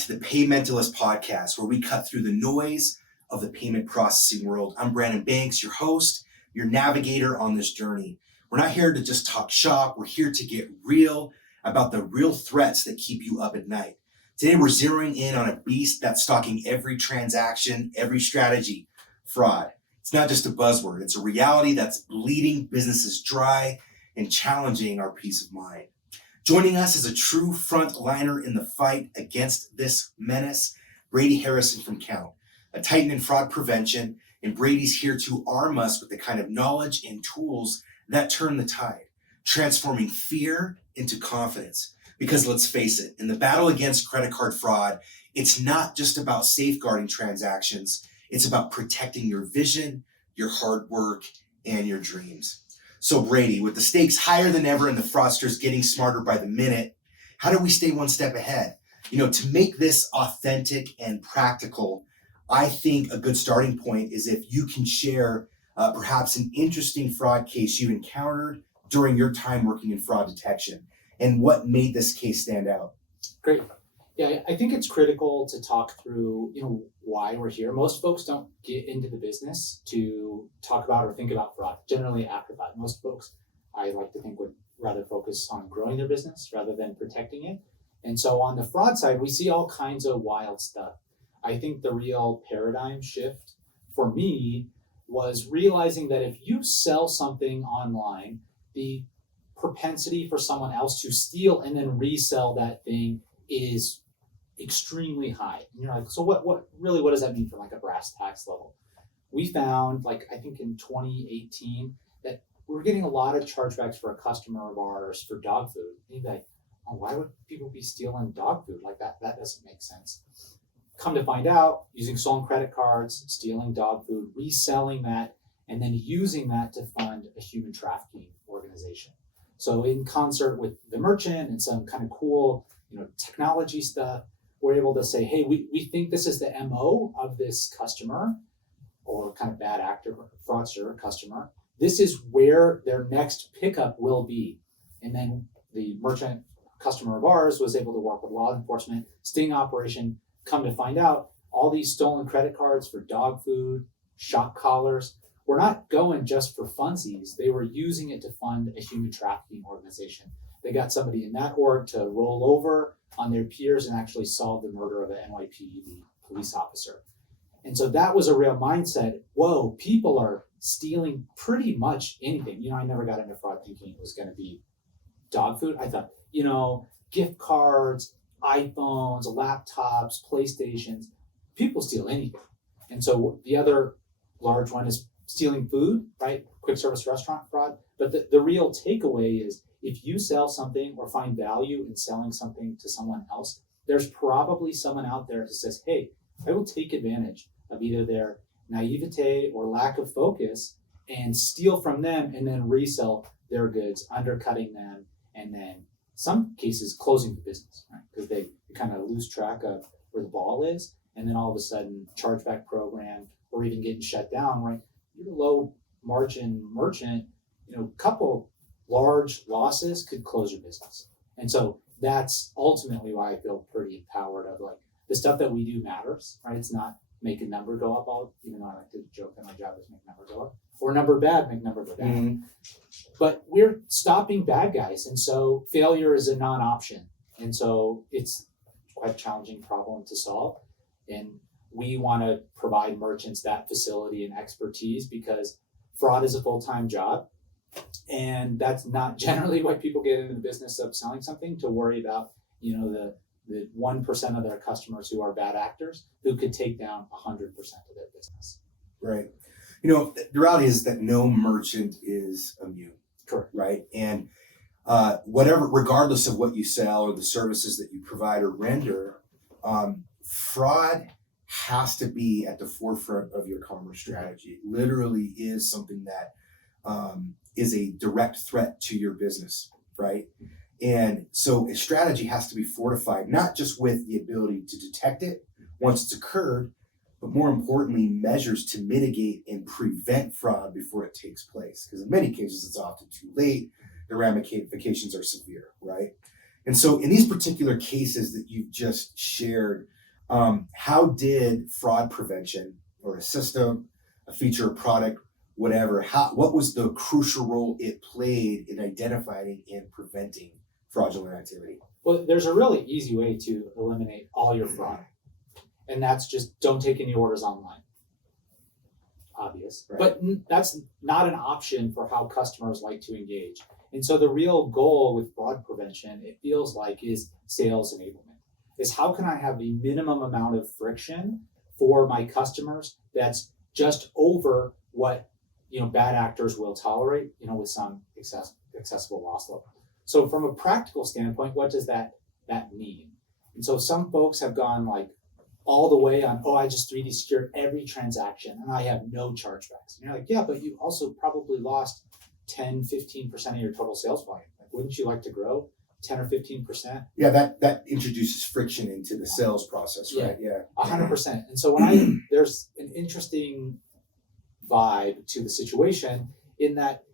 to the Paymentalist podcast, where we cut through the noise of the payment processing world. I'm Brandon Banks, your host, your navigator on this journey. We're not here to just talk shop. We're here to get real about the real threats that keep you up at night. Today, we're zeroing in on a beast that's stalking every transaction, every strategy: fraud. It's not just a buzzword. It's a reality that's bleeding businesses dry and challenging our peace of mind. Joining us is a true frontliner in the fight against this menace, Brady Harrison from Kount, a titan in fraud prevention, and Brady's here to arm us with the kind of knowledge and tools that turn the tide, transforming fear into confidence. Because let's face it, in the battle against credit card fraud, it's not just about safeguarding transactions, it's about protecting your vision, your hard work, and your dreams. So Brady, with the stakes higher than ever and the fraudsters getting smarter by the minute, how do we stay one step ahead? To make this authentic and practical, I think a good starting point is if you can share perhaps an interesting fraud case you encountered during your time working in fraud detection and what made this case stand out. Great. Yeah, I think it's critical to talk through, why we're here. Most folks don't get into the business to talk about or think about fraud, generally after that. Most folks, I like to think, would rather focus on growing their business rather than protecting it. And so on the fraud side, we see all kinds of wild stuff. I think the real paradigm shift for me was realizing that if you sell something online, the propensity for someone else to steal and then resell that thing is extremely high. And you're like, so what does that mean from like a brass tacks level? We found, I think in 2018, that we were getting a lot of chargebacks for a customer of ours for dog food. And you'd be like, oh, why would people be stealing dog food like that? That doesn't make sense. Come to find out, using stolen credit cards, stealing dog food, reselling that, and then using that to fund a human trafficking organization. So in concert with the merchant and some kind of cool, technology stuff, we're able to say, hey, we think this is the MO of this customer or kind of bad actor, fraudster customer. This is where their next pickup will be. And then the merchant customer of ours was able to work with law enforcement, sting operation. Come to find out, all these stolen credit cards for dog food, shock collars, were not going just for funsies. They were using it to fund a human trafficking organization. They got somebody in that org to roll over on their peers and actually solve the murder of an NYPD police officer. And so that was a real mindset. Whoa, people are stealing pretty much anything. I never got into fraud thinking it was going to be dog food. I thought, gift cards, iPhones, laptops, PlayStations, people steal anything. And so the other large one is stealing food, right? Quick service restaurant fraud. But the real takeaway is if you sell something or find value in selling something to someone else, there's probably someone out there who says, hey, I will take advantage of either their naivete or lack of focus and steal from them and then resell their goods, undercutting them, and then some cases closing the business, right? Because they kind of lose track of where the ball is, and then all of a sudden chargeback program or even getting shut down, right? You're a low margin merchant, couple large losses could close your business. And so that's ultimately why I feel pretty empowered of the stuff that we do matters, right? It's not make a number go up, even though I like to joke that my job is make number go up, or number bad, make number go down. Mm-hmm. But we're stopping bad guys. And so failure is a non-option. And so it's quite a challenging problem to solve. And we want to provide merchants that facility and expertise because fraud is a full-time job. And that's not generally why people get into the business of selling something, to worry about, the 1% of their customers who are bad actors who could take down 100% of their business. Right. The reality is that no merchant is immune. Correct. Right. And regardless of what you sell or the services that you provide or render, fraud has to be at the forefront of your commerce strategy. It literally is something that is a direct threat to your business, right? And so a strategy has to be fortified, not just with the ability to detect it once it's occurred, but more importantly, measures to mitigate and prevent fraud before it takes place. Because in many cases, it's often too late. The ramifications are severe, right? And so in these particular cases that you've just shared, how did fraud prevention or a system, a feature, a product, whatever, what was the crucial role it played in identifying and preventing fraudulent activity? Well, there's a really easy way to eliminate all your fraud, and that's just don't take any orders online. Obvious, Right. but that's not an option for how customers like to engage. And so the real goal with fraud prevention, it feels like, is sales enablement. Is how can I have the minimum amount of friction for my customers that's just over what bad actors will tolerate, with some accessible loss level. So from a practical standpoint, what does that mean? And so some folks have gone like all the way on, I just 3D secured every transaction and I have no chargebacks. And you're like, yeah, but you also probably lost 10, 15% of your total sales volume. Like, wouldn't you like to grow 10 or 15%? Yeah, that introduces friction into the sales process, right? Yeah. 100%. And so when there's an interesting vibe to the situation in that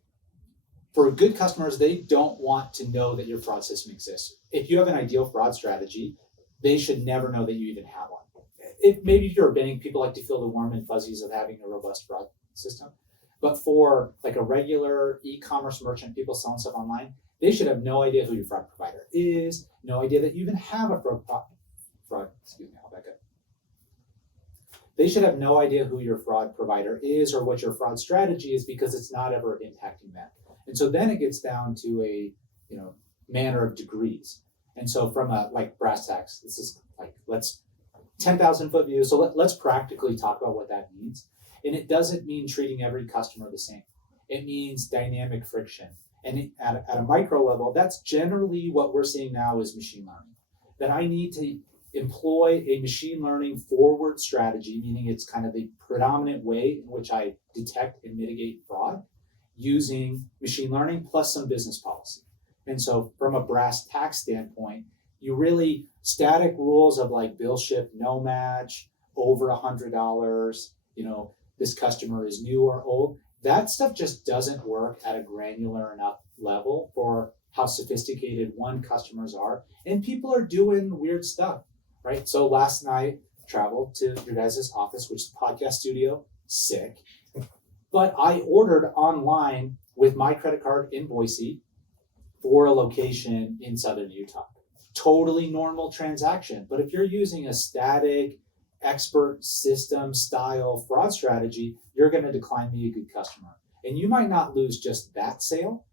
for good customers, they don't want to know that your fraud system exists. If you have an ideal fraud strategy, they should never know that you even have one. Maybe if you're a bank, people like to feel the warm and fuzzies of having a robust fraud system. But for like a regular e-commerce merchant, people selling stuff online, they should have no idea who your fraud provider is, no idea that you even have a I'll back up. They should have no idea who your fraud provider is or what your fraud strategy is because it's not ever impacting them. And so then it gets down to a manner of degrees. And so from a like brass tacks, this is like let's 10,000 foot view. So let's practically talk about what that means. And it doesn't mean treating every customer the same. It means dynamic friction. And at a micro level, that's generally what we're seeing now is machine learning. That I need to employ a machine learning forward strategy, meaning it's kind of the predominant way in which I detect and mitigate fraud using machine learning plus some business policy. And so from a brass tacks standpoint, you really static rules of like bill ship, no match, over $100, this customer is new or old. That stuff just doesn't work at a granular enough level for how sophisticated customers are. And people are doing weird stuff, right? So last night, traveled to your guys' office, which is the podcast studio, sick. But I ordered online with my credit card in Boise for a location in Southern Utah. Totally normal transaction. But if you're using a static expert system style fraud strategy, you're going to decline me a good customer. And you might not lose just that sale.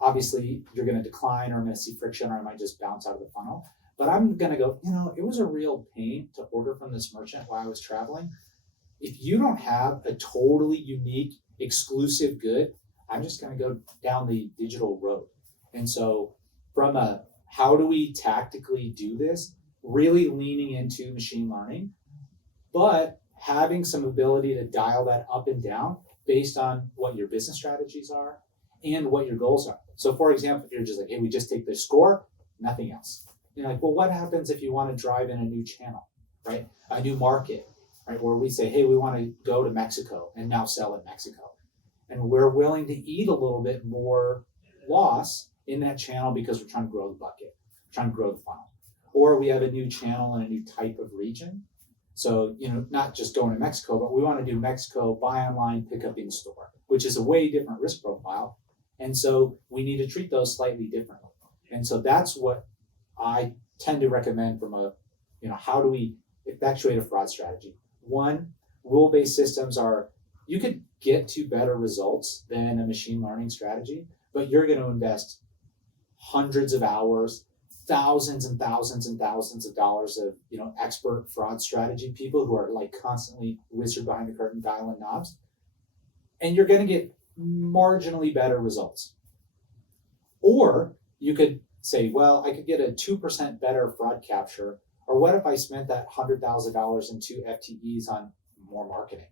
Obviously, you're going to decline, or I'm going to see friction, or I might just bounce out of the funnel. But I'm going to go, it was a real pain to order from this merchant while I was traveling. If you don't have a totally unique, exclusive good, I'm just going to go down the digital road. And so from a how do we tactically do this, really leaning into machine learning, but having some ability to dial that up and down based on what your business strategies are and what your goals are. So for example, if you're just like, hey, we just take the score, nothing else. You're like, well, what happens if you want to drive in a new channel, right? A new market, right? Where we say, hey, we want to go to Mexico and now sell in Mexico. And we're willing to eat a little bit more loss in that channel because we're trying to grow the bucket, trying to grow the funnel. Or we have a new channel and a new type of region. So, not just going to Mexico, but we want to do Mexico, buy online, pick up in store, which is a way different risk profile. And so we need to treat those slightly differently. And so that's what I tend to recommend from how do we effectuate a fraud strategy? One, rule-based systems you could get to better results than a machine learning strategy, but you're going to invest hundreds of hours, thousands and thousands and thousands of dollars of expert fraud strategy people who are like constantly wizard behind the curtain dialing knobs, and you're going to get marginally better results. Or you could say, well, I could get a 2% better fraud capture, or what if I spent that $100,000 in 2 FTEs on more marketing,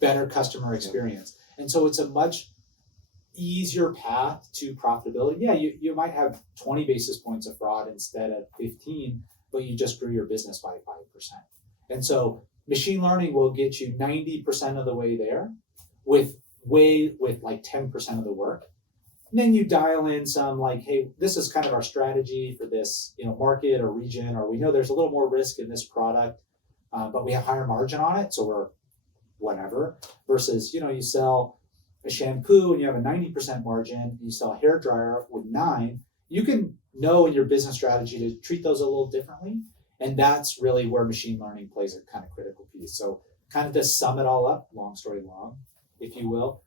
better customer experience? And so it's a much easier path to profitability. Yeah, you might have 20 basis points of fraud instead of 15, but you just grew your business by 5%. And so machine learning will get you 90% of the way there with like 10% of the work. And then you dial in some like, hey, this is kind of our strategy for this, market or region, or we know there's a little more risk in this product, but we have higher margin on it, so we're whatever. Versus, you sell a shampoo and you have a 90% margin, and you sell a hair dryer with 9. You can know in your business strategy to treat those a little differently, and that's really where machine learning plays a kind of critical piece. So, kind of to sum it all up, long story long, if you will.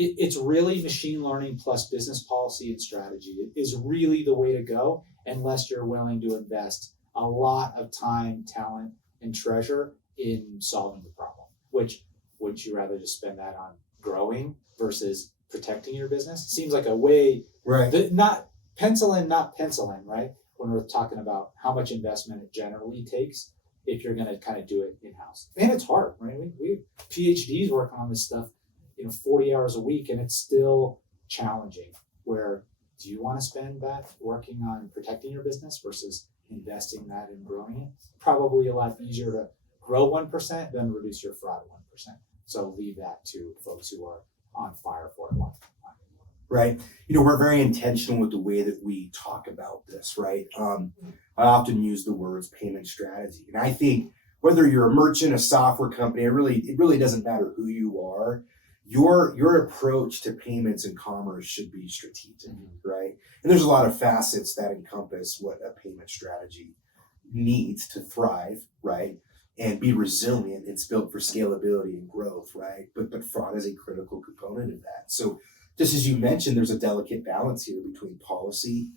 It's really machine learning plus business policy and strategy is really the way to go, unless you're willing to invest a lot of time, talent, and treasure in solving the problem. Which would you rather just spend that on growing versus protecting your business? Seems like a way, right? Not pencil in, right? When we're talking about how much investment it generally takes if you're going to kind of do it in-house. And it's hard, right? We PhDs working on this stuff 40 hours a week, and it's still challenging. Where do you want to spend that working on protecting your business versus investing that in growing it? Probably a lot easier to grow 1% than reduce your fraud 1%. So leave that to folks who are on fire for it. Right. We're very intentional with the way that we talk about this, right? I often use the words payment strategy. And I think whether you're a merchant, a software company, it really doesn't matter who you are. Your approach to payments and commerce should be strategic, right? And there's a lot of facets that encompass what a payment strategy needs to thrive, right? And be resilient. It's built for scalability and growth, right? But fraud is a critical component of that. So just as you mentioned, there's a delicate balance here between policy,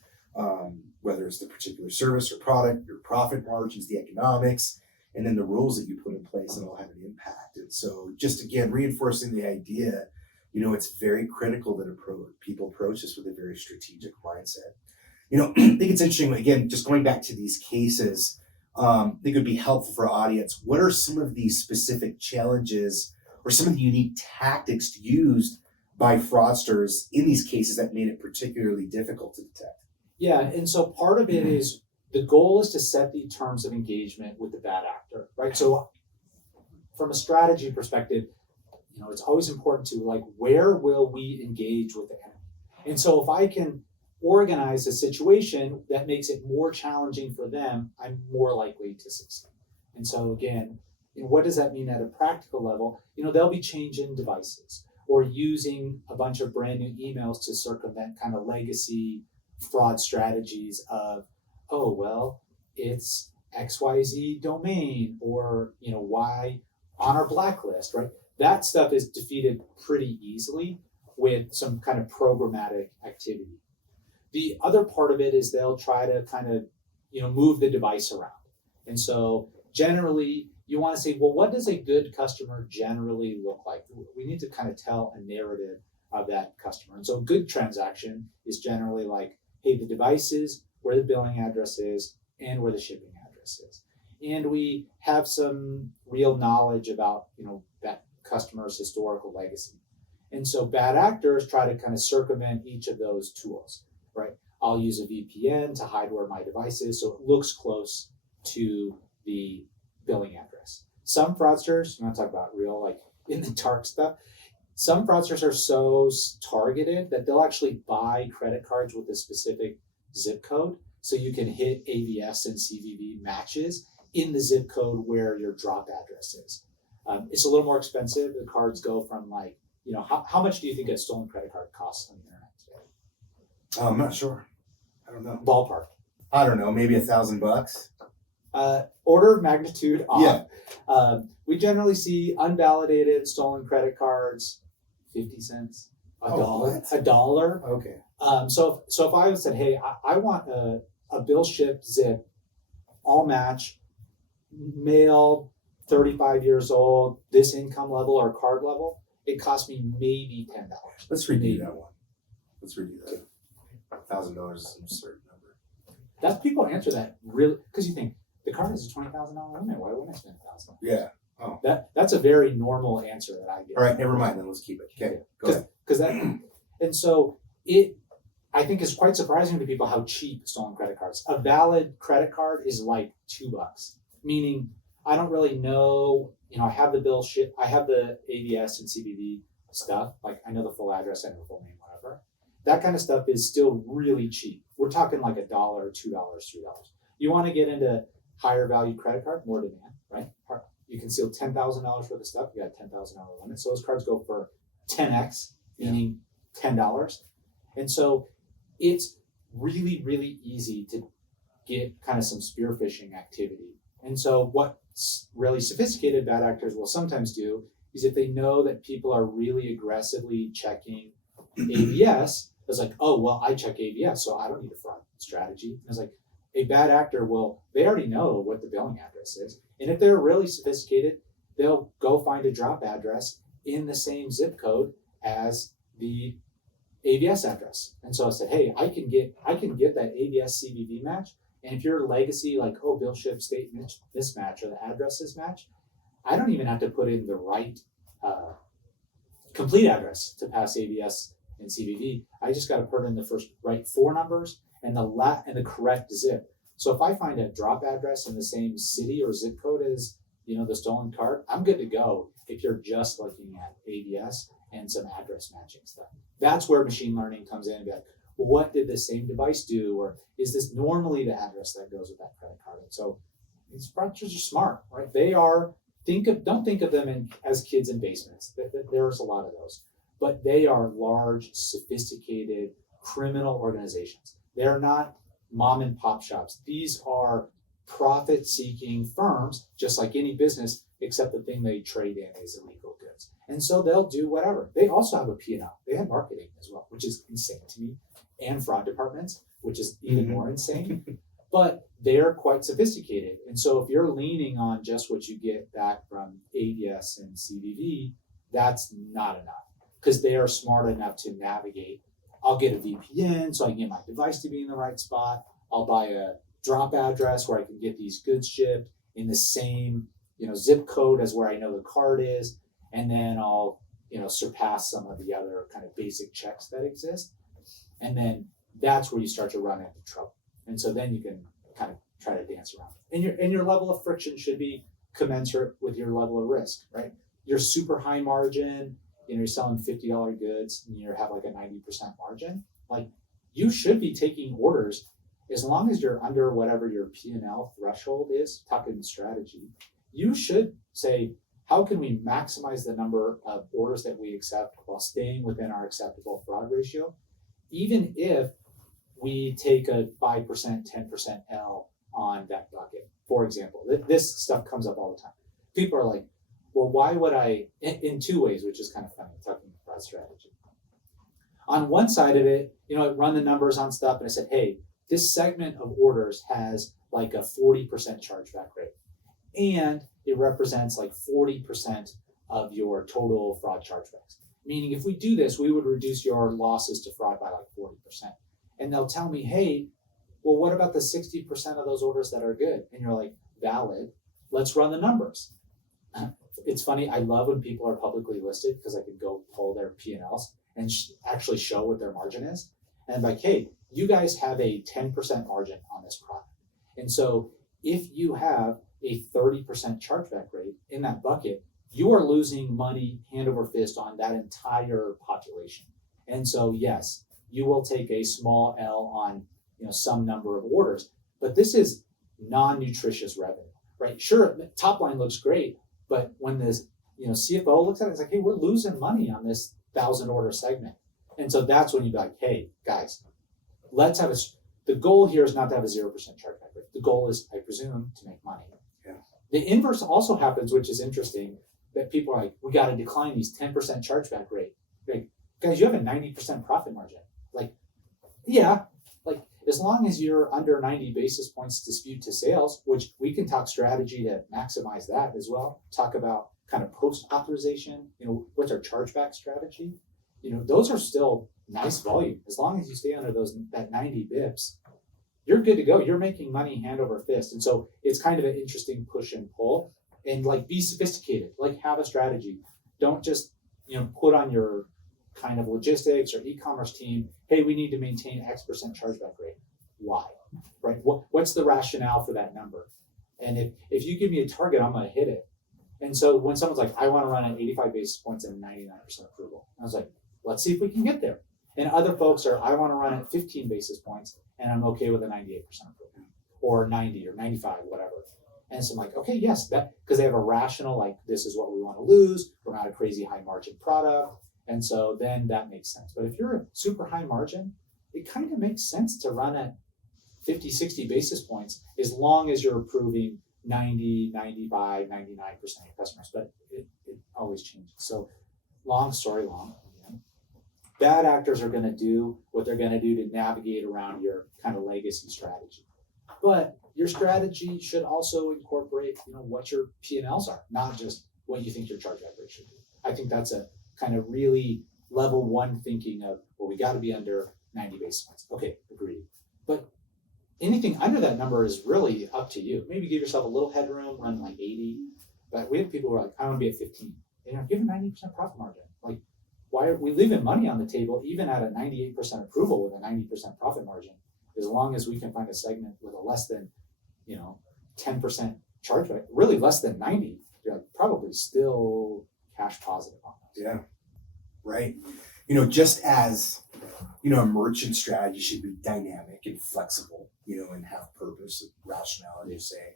whether it's the particular service or product, your profit margins, the economics, and then the rules that you put in place that all have an impact. And so just again, reinforcing the idea, it's very critical that people approach this with a very strategic mindset. I think it's interesting, again, just going back to these cases, I think it would be helpful for our audience. What are some of these specific challenges or some of the unique tactics used by fraudsters in these cases that made it particularly difficult to detect? Yeah, and so part of it is the goal is to set the terms of engagement with the bad actor, right? So from a strategy perspective, it's always important to where will we engage with the enemy? And so if I can organize a situation that makes it more challenging for them, I'm more likely to succeed. And so again, what does that mean at a practical level? They'll be changing devices or using a bunch of brand new emails to circumvent kind of legacy fraud strategies of, oh, well, it's XYZ domain or, Y on our blacklist, right? That stuff is defeated pretty easily with some kind of programmatic activity. The other part of it is they'll try to kind of, move the device around. And so generally you want to say, well, what does a good customer generally look like? We need to kind of tell a narrative of that customer. And so a good transaction is generally like, hey, the device is where the billing address is and where the shipping address is. And we have some real knowledge about, that customer's historical legacy. And so bad actors try to kind of circumvent each of those tools, right? I'll use a VPN to hide where my device is so it looks close to the billing address. Some fraudsters, I'm not talking about real, in the dark stuff, some fraudsters are so targeted that they'll actually buy credit cards with a specific zip code so you can hit AVS and CVV matches in the zip code where your drop address is. It's a little more expensive. The cards go from how much do you think a stolen credit card costs on the internet today? I'm not sure. I don't know. Ballpark. I don't know, maybe $1,000. Order of magnitude off. Yeah. We generally see unvalidated stolen credit cards, 50 cents, $1. Okay. So if I said, hey, I want a bill ship zip, all match, male, 35 years old, this income level or card level, it cost me maybe $10. Let's redo that one. Let's redo that. $1,000 is an absurd number. That's people answer that really because you think the card is a $20,000 limit. Why wouldn't I spend $1,000? Yeah. Oh. That's a very normal answer that I get. All right, never mind. Then let's keep it. Okay. Go ahead. Because and so I think it's quite surprising to people how cheap stolen credit cards. A valid credit card is like $2, meaning I don't really know. I have the bill ship. I have the AVS and CVV stuff. I know the full address, I know the full name, whatever. That kind of stuff is still really cheap. We're talking like $1, $2, $3. You want to get into higher value credit card, more demand, right? You can steal $10,000 worth of stuff. You got a $10,000 limit. So those cards go for 10x, meaning $10. And so it's really, really easy to get kind of some spear phishing activity. And so what really sophisticated bad actors will sometimes do is if they know that people are really aggressively checking ABS, it's like, oh, well, I check ABS, so I don't need a fraud strategy. And it's like, a bad actor they already know what the billing address is. And if they're really sophisticated, they'll go find a drop address in the same zip code as the ABS address. And so I said, hey, I can get that ABS CVV match. And if your legacy, like, oh, bill ship state mismatch or the addresses match, I don't even have to put in the right complete address to pass ABS and CVV. I just got to put in the first right 4 numbers and the correct zip. So if I find a drop address in the same city or zip code as the stolen card, I'm good to go if you're just looking at ABS and some address matching stuff. That's where machine learning comes in and be like, well, what did the same device do? Or is this normally the address that goes with that credit card? And so these fraudsters are smart, right? They are, don't think of them as kids in basements. There's a lot of those. But they are large, sophisticated criminal organizations. They're not mom and pop shops. These are profit-seeking firms, just like any business, except the thing they trade in is illegal goods. And so they'll do whatever. They also have a P&L. They have marketing as well, which is insane to me, and fraud departments, which is even more insane. But they're quite sophisticated. And so if you're leaning on just what you get back from ABS and CVV, that's not enough, because they are smart enough to navigate. I'll get a VPN so I can get my device to be in the right spot. I'll buy a drop address where I can get these goods shipped in the same zip code as where I know the card is. And then I'll surpass some of the other kind of basic checks that exist. And then that's where you start to run into trouble. And so then you can kind of try to dance around. And your level of friction should be commensurate with your level of risk, right? You're super high margin, you're selling $50 goods and you have like a 90% margin. Like, you should be taking orders as long as you're under whatever your P&L threshold is, talking strategy. You should say, how can we maximize the number of orders that we accept while staying within our acceptable fraud ratio, even if we take a 5%, 10% L on that bucket? For example, this stuff comes up all the time. People are like, well, why would I, in 2 ways, which is kind of funny, talking about fraud strategy. On one side of it, I run the numbers on stuff and I said, hey, this segment of orders has like a 40% chargeback rate. And it represents like 40% of your total fraud chargebacks. Meaning if we do this, we would reduce your losses to fraud by like 40%. And they'll tell me, hey, well, what about the 60% of those orders that are good? And you're like, valid. Let's run the numbers. It's funny. I love when people are publicly listed because I can go pull their P&Ls and actually show what their margin is. And I'm like, hey, you guys have a 10% margin on this product. And so if you have a 30% chargeback rate in that bucket, you are losing money hand over fist on that entire population. And so, yes, you will take a small L on some number of orders, but this is non-nutritious revenue, right? Sure, the top line looks great, but when this CFO looks at it, it's like, hey, we're losing money on this 1,000 order segment. And so that's when you'd be like, hey, guys, let's have the goal here is not to have a 0% chargeback rate. The goal is, I presume, to make money. Yeah. The inverse also happens, which is interesting, that people are like, we got to decline these 10% chargeback rate. Like, guys, you have a 90% profit margin. Like, yeah, like as long as you're under 90 basis points dispute to sales, which we can talk strategy to maximize that as well. Talk about kind of post authorization, what's our chargeback strategy? Those are still nice volume. As long as you stay under that 90 bips, you're good to go. You're making money hand over fist. And so it's kind of an interesting push and pull, and like, be sophisticated, like have a strategy. Don't just, put on your kind of logistics or e-commerce team, hey, we need to maintain X% chargeback rate. Why, right? What's the rationale for that number? And if you give me a target, I'm going to hit it. And so when someone's like, I want to run at 85 basis points and 99% approval, I was like, let's see if we can get there. And other folks are, I want to run at 15 basis points and I'm okay with a 98% approval or 90 or 95, whatever. And so I'm like, okay, yes, that, because they have a rational, like, this is what we want to lose. We're not a crazy high margin product. And so then that makes sense. But if you're a super high margin, it kind of makes sense to run at 50, 60 basis points as long as you're approving 90, 95, 99% of customers. But it always changes. So long story long, bad actors are going to do what they're going to do to navigate around your kind of legacy strategy. But your strategy should also incorporate, what your P&Ls are, not just what you think your chargeback rate should be. I think that's a kind of really level one thinking of, well, we got to be under 90 basis points. Okay, agreed. But anything under that number is really up to you. Maybe give yourself a little headroom, run like 80. But we have people who are like, I want to be at 15. Give a 90% profit margin. Like, why are we leaving money on the table even at a 98% approval with a 90% profit margin? As long as we can find a segment with a less than, 10% chargeback, really less than 90, you're like probably still cash positive on that. Yeah, right. Just as, a merchant strategy should be dynamic and flexible, and have purpose and rationality, say.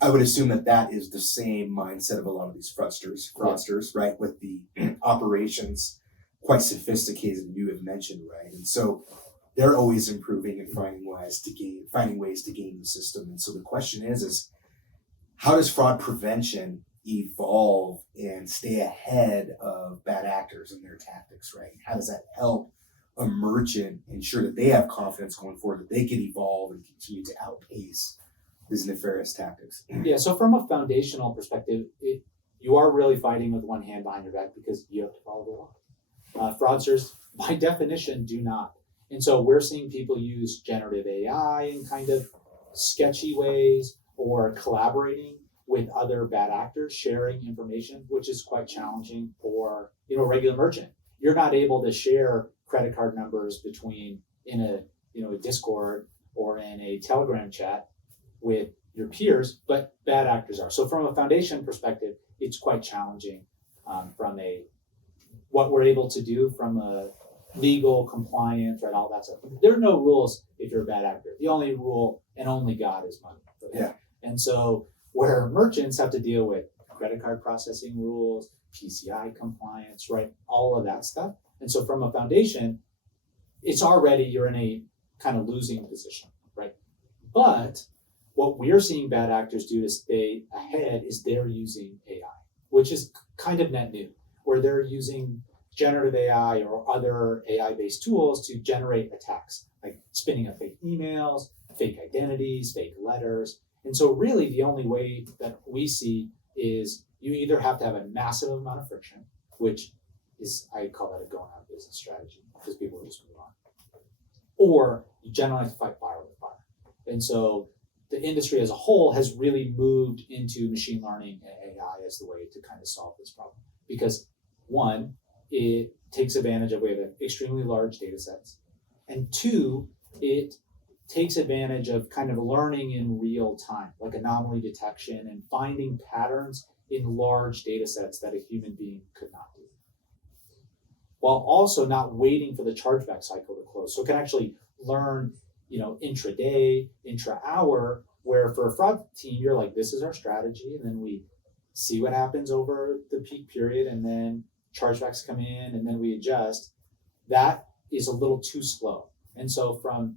I would assume that is the same mindset of a lot of these fraudsters, right? With the operations quite sophisticated, you have mentioned, right? And so they're always improving and finding ways to game the system. And so the question is how does fraud prevention evolve and stay ahead of bad actors and their tactics, right? How does that help a merchant ensure that they have confidence going forward, that they can evolve and continue to outpace these nefarious tactics? Yeah, so from a foundational perspective, you are really fighting with one hand behind your back because you have to follow the law. Fraudsters, by definition, do not. And so we're seeing people use generative AI in kind of sketchy ways or collaborating with other bad actors, sharing information, which is quite challenging for a regular merchant. You're not able to share credit card numbers between in a Discord or in a Telegram chat with your peers, but bad actors are. So from a foundation perspective, it's quite challenging from what we're able to do from a legal compliance, right? All that stuff. There are no rules if you're a bad actor. The only rule and only God is money. Yeah. And so where merchants have to deal with credit card processing rules, PCI compliance, right? All of that stuff. And so from a foundation, you're in a kind of losing position, right? But what we're seeing bad actors do to stay ahead is they're using AI, which is kind of net new, where they're using generative AI or other AI-based tools to generate attacks, like spinning up fake emails, fake identities, fake letters. And so really the only way that we see is you either have to have a massive amount of friction, which is, I call that a going out of business strategy because people will just move on, or you generally have to fight fire with fire. And so the industry as a whole has really moved into machine learning and AI as the way to kind of solve this problem. Because one, it takes advantage of, we have extremely large data sets. And two, it takes advantage of kind of learning in real time, like anomaly detection and finding patterns in large data sets that a human being could not do, while also not waiting for the chargeback cycle to close. So it can actually learn, intraday, intra-hour, where for a fraud team, you're like, this is our strategy. And then we see what happens over the peak period. And then chargebacks come in and then we adjust. That is a little too slow. And so from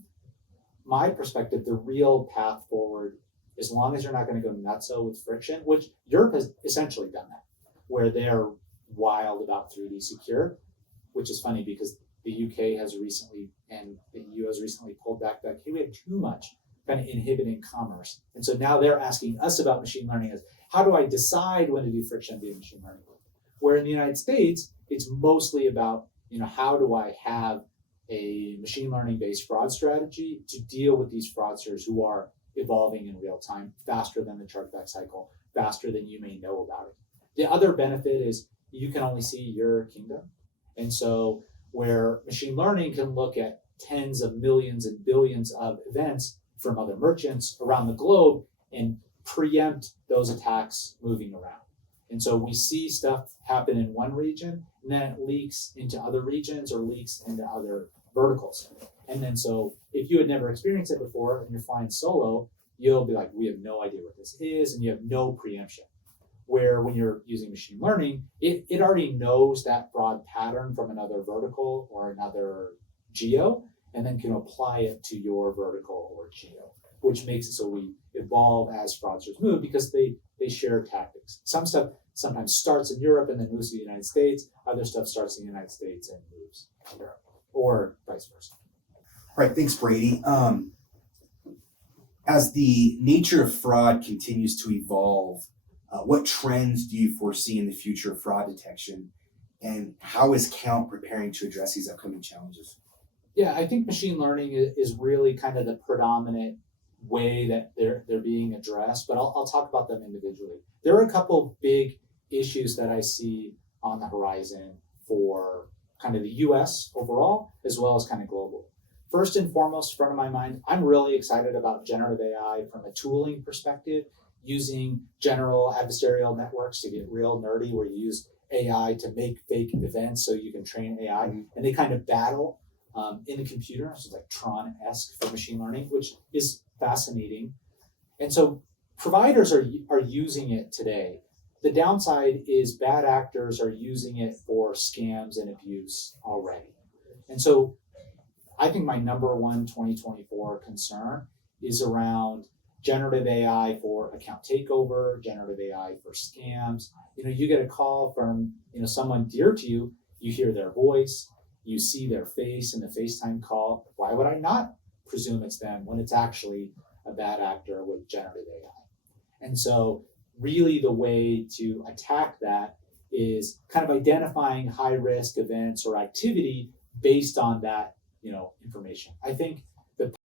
my perspective, the real path forward, as long as you're not going to go nutso with friction, which Europe has essentially done that, where they're wild about 3D Secure, which is funny because the UK has recently, and the EU has recently pulled back, hey, we have too much kind of inhibiting commerce. And so now they're asking us about machine learning as, how do I decide when to do friction via machine learning? Where in the United States, it's mostly about, how do I have a machine learning based fraud strategy to deal with these fraudsters who are evolving in real time, faster than the chargeback cycle, faster than you may know about it. The other benefit is you can only see your kingdom. And so where machine learning can look at tens of millions and billions of events from other merchants around the globe and preempt those attacks moving around. And so we see stuff happen in one region and then it leaks into other regions or leaks into other verticals. And then so if you had never experienced it before and you're flying solo, you'll be like, we have no idea what this is, and you have no preemption. Where when you're using machine learning, it already knows that fraud pattern from another vertical or another geo, and then can apply it to your vertical or geo, which makes it so we evolve as fraudsters move because they share tactics. Some stuff sometimes starts in Europe and then moves to the United States. Other stuff starts in the United States and moves to Europe, or vice versa. All right, thanks, Brady. As the nature of fraud continues to evolve, what trends do you foresee in the future of fraud detection, and how is Kount preparing to address these upcoming challenges? Yeah, I think machine learning is really kind of the predominant way that they're being addressed, but I'll talk about them individually. There are a couple big issues that I see on the horizon for kind of the US overall, as well as kind of global. First and foremost, front of my mind, I'm really excited about generative AI from a tooling perspective, using general adversarial networks to get real nerdy, where you use AI to make fake events so you can train AI, and they kind of battle in the computer. So it's like Tron-esque for machine learning, which is fascinating. And so providers are using it today. The downside is bad actors are using it for scams and abuse already. And so I think my number one 2024 concern is around generative AI for account takeover, generative AI for scams. You get a call from, someone dear to you, you hear their voice, you see their face in the FaceTime call. Why would I not presume it's them when it's actually a bad actor with generative AI? And so really the way to attack that is kind of identifying high risk events or activity based on that, information. I think